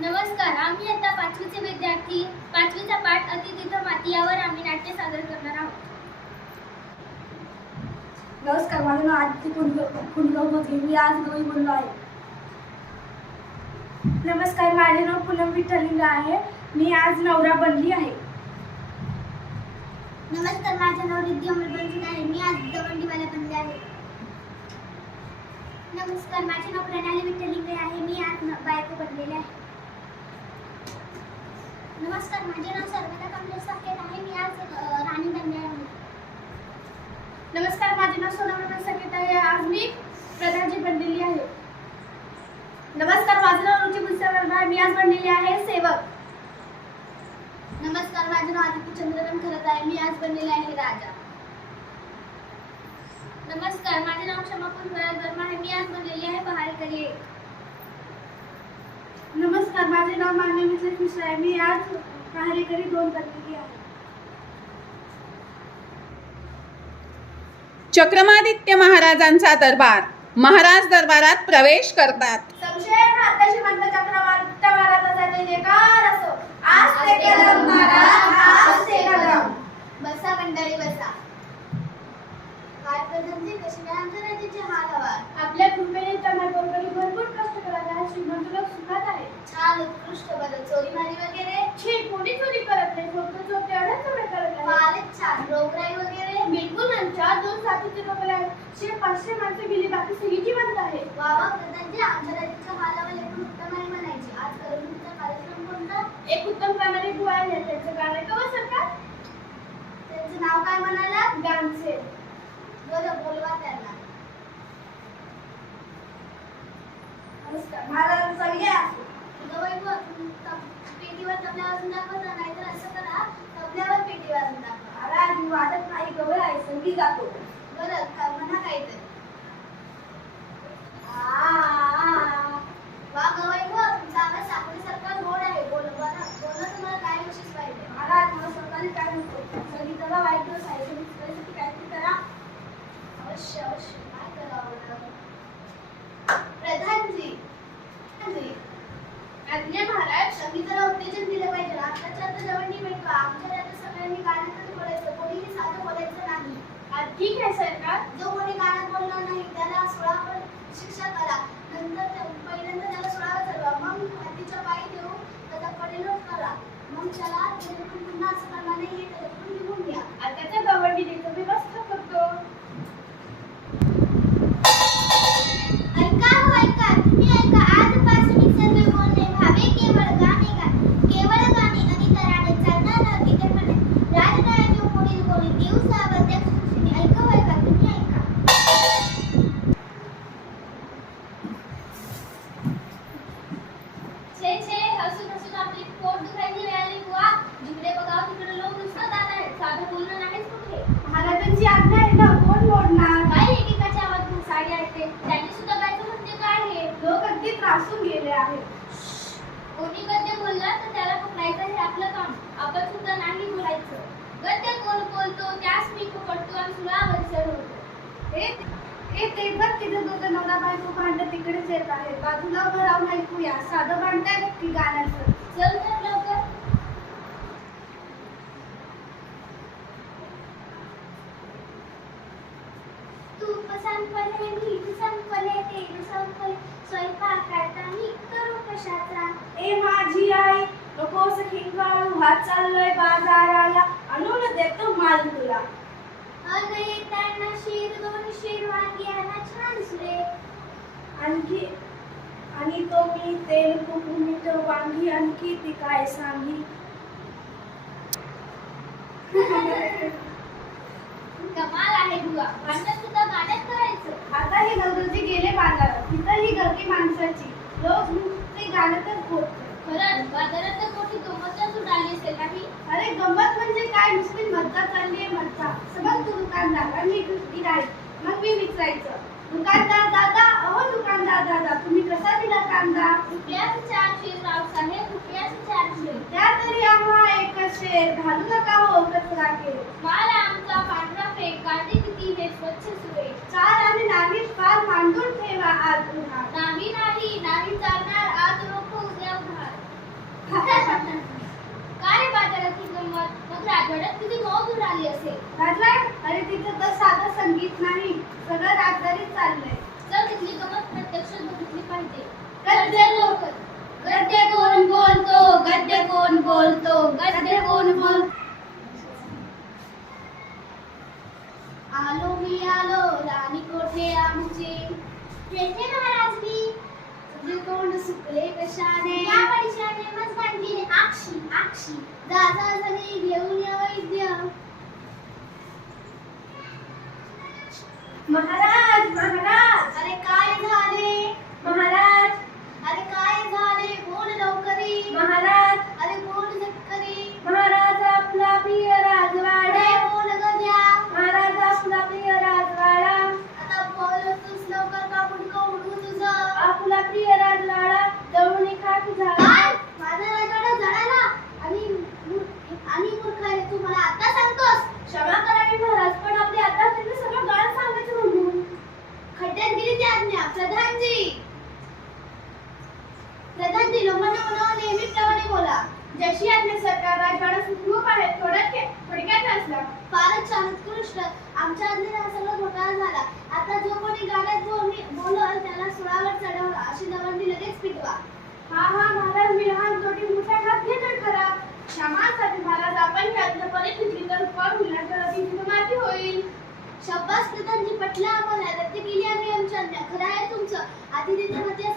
नमस्कार आम्ही आता पाचवीचे विद्यार्थी पाचवीचा पाठ अतिथिथ माती यावर आम्ही नाट्य सादर करणार आहोत. नमस्कार माझं नाव आदित्य कुंडगाव कुंडगाव मोजगे मी आज गवई बोललो आहे. नमस्कार माझे नाव पूनम विठ्ठलिंग आहे. मी आज नवरा बनली आहे. नमस्कार माझे नाव रिद्धी अमर बनसिंग आहे. मी आज दवंडीवाला बनले आहे. नमस्कार माझे नाव प्रणाली विठ्ठलिंगे आहे. मी आज बायको बनलेले आहे. नमस्कार माझे नाव सर्वदा कमलेश साकेत आहे. मी आज राणी बनलेली नमस्कार माझे नाव सोनम साकेत आहे. आज मी प्रधानजी बनलेली आहे. नमस्कार माझं नाव रुची भुसावळ आहे. मी आज बनलेली आहे सेवक. नमस्कार माझे नाव आदित्य चंद्रकांत खरत आहे. मी आज बनलेले आहे राजा. नमस्कार माझे नाव क्षमा पुंजराज वर्मा आहे. मी आज बनलेली आहे पहारेकरी एक. नमस्कार माझे नाव मान्य मिसेस मिश्रा आहे. मी आज पहारेकरी दोन बनलेली आहे. चक्रमादित्य महाराजांचा दरबार. महाराज दरबारात प्रवेश करतात. संशय आता श्रीमंत चक्रवर्ती महाराजाचा जय जयकार असो. आज ते कदम महाराज आज ते कदम बसा मंडळी बसा. काय प्रधानजी कशी काय आमच्या राज्याचे हाल हवा? आपल्या कृपेने भरपूर कष्ट करत आहे श्रीमंत लोक सुखात छान उत्कृष्ट बदल चोरी मारी वगैरे. छी कोणी चोरी करत नाही फक्त चोर तेवढ्याच चोरी करत फारच छान रोगराई वगैरे. चार दोन साथीचे लोक आहेत. शे पाचशे माणसं गेली बाकी सगळी जिवंत आहे वा वा प्रधानजी आमच्या राज्याच्या हाल हवा लेखून उत्तम आहे म्हणायची. आज करमणुकीचा कार्यक्रम कोणता एक उत्तम गाणारे बुवा आहे त्यांचं गाणं आहे का सरकार? त्यांचं नाव काय म्हणाला? गानचे बरं बोलवा त्यांना. नमस्कार. महाराज सगळे असो गवई पेटीवर तबला वाजून दाखवता नाहीतर असं करा तबल्यावर पेटी वाजून दाखवा. मी वादक नाही गवळ आहे संगीत जातो बरं का म्हणा काहीतरी वा गवई बुवा, तुमचा आवाज साखरेसारखा गोड आहे बोल बोला बोला तुम्हाला काय विशेष पाहिजे महाराज मला सरकारी काय म्हणतो संगीताला वाईट दिवस आहे संगीत करायसाठी काहीतरी करा अवश्य अवश्य काय करावं लागेल? प्रधानजी प्रधानजी, आज्ञा महाराज संगीताला उत्तेजन दिलं पाहिजे आताच्या आता जवळ भेटवा आमच्या राज्यात सगळ्यांनी गाण्यातच बोलायचं कोणीही साधं बोलायचं नाही आ, ठीक आहे सरकार. जो कोणी गाण्यात बोलणार नाही त्याला सोळा शिक्षा करा. नंतर पहिल्यांदा त्याला सोळावर ठरवा मग हत्तीच्या पायी देऊ त्याचा परिणाम करा. मग त्याला पुन्हा असं करणार नाही हे त्याच्यातून निघून घ्या. आताच्या गवंडी देतो व्यवस्था करतो ऐका हो ऐका तुम्ही ऐका आजपासून मी सर्व बोलणे भावे केवळ गाणे गा केवळ गाणे आणि तराणे चालणार न तिकटपणे राजकाराचे पुढील बोली दिवसा व त्या खुशीने ऐका हो ऐका तुम्ही ऐका छे छे हसून हसून आपली पोट दुखायची वेळ आली. बुवा जिकडे बघावं तिकडे लोक नुसतं जात आहेत साधं बोलणं नाहीच कुठे. महाराजांची आज्ञा आहे ना कोण मोडणार? काय एकेकाचे आवाज घुसाडे ऐकते. त्यांनी सुद्धा गायचं म्हणजे काय आहे? लोक अगदी त्रासून गेले आहेत. कोणी गद्य बोलला तर त्याला पकडायचं हे आपलं काम. आपण सुद्धा नाही बोलायचं. गद्य कोण बोलतो त्यास मी पकडतो आणि सुळावर चढवतो हे हे ते बघ तिथे दोघं नवरा बायको भांडत तिकडेच येत आहे बाजूला उभं ऐकूया. साधं भांडतायत की गाण्याचं. चल तर लवकर. तूप संपले मीठ संपले तेल संपले. स्वयंपाक करताना करू कशाचा? ए माझी आई नकोस खिंगाळू हात चाललोय बाजाराला. आणून देतो माल तुला. अगं येताना शिर दोन शिर वांगी आणा छान सुरे आणखी आणि तो मी तेल मीठ वांगी आणखी ती काय सांगी? कमाल आहे बुवा. भांडण सुद्धा गाण्यात करायचं. आता हे नवरोजी गेले बाजारात. तिथं ही गर्दी माणसाची. लोक नुसते गाणंच बोलतो खरंच बाजारात तर मोठी गंमतच उडाली असेल नाही अरे गंमत म्हणजे काय नुसती मज्जा चालली मज्जा. समज तू दुकानदार आणि मी गिराईक. मग मी विचारायचं दुकानदार दादा अहो दुकानदार दादा तुम्ही कसा दिला कांदा? रुपयाचे चार शेर रावसाहेब रुपयाचे चार शेर त्या तरी आम्हा एक शेर घालू नका हो कचरा केर माल आमचा पांढरा फेक कांदे किती हे स्वच्छ सुरे चार आणि नाणी फार मांडून ठेवा आज उन्हात. नाही नाही नाही चालणार. गद्य कोण बोलतो? गद्य कोण बोलतो आलो मी आलो राणी कोठे आमची? येथे महाराज मी. तुझे तोंड सुकले कशाने? या बांधलीने आक्षी आक्षी. जा जा जणी घेऊन या वैद्य. महाराज महाराज! अरे काय झाले महाराज अरे काय झाले बोल लवकरी महाराज अरे बोल झटकरी महाराज आपला प्रिय राजवाडा अरे बोल गद्या महाराज आपला प्रिय राजवाडा आता बोलतोस लवकर का पुढकं उडू तुझं आपला प्रिय राजवाडा जळून खाक झाला काय माझा राजवाडा जळाला आणि मूर- आणि मूर्ख आहे तू मला आता सांगतोस क्षमा करावी महाराज पण आपली आता त्यांनी सगळं गाणं सांगायचं म्हणून खड्ड्यात गेली ती आज्ञा प्रधानजी प्रधानजी लोकांना म्हणावं नेहमीप्रमाणे बोला जशी आज्ञा सरकार राजवाडा सुखरूप आहे थोडक्यात थोडक्यात असला फारच छान उत्कृष्ट आमच्या आज्ञेने हा सगळा घोटाळा झाला. आता जो कोणी बोलल त्याला सुळावर चढवला अशी लगेच पिटवा. हा हा महाराज मी लहान खरा. क्षमासाठी महाराज आपण परिस्थिती तर माती होईल. शब्बास प्रधानजी पटलं आम्हाला रद्द केली आम्ही आमच्या खरं आहे तुमचं. आधी तिथे मध्ये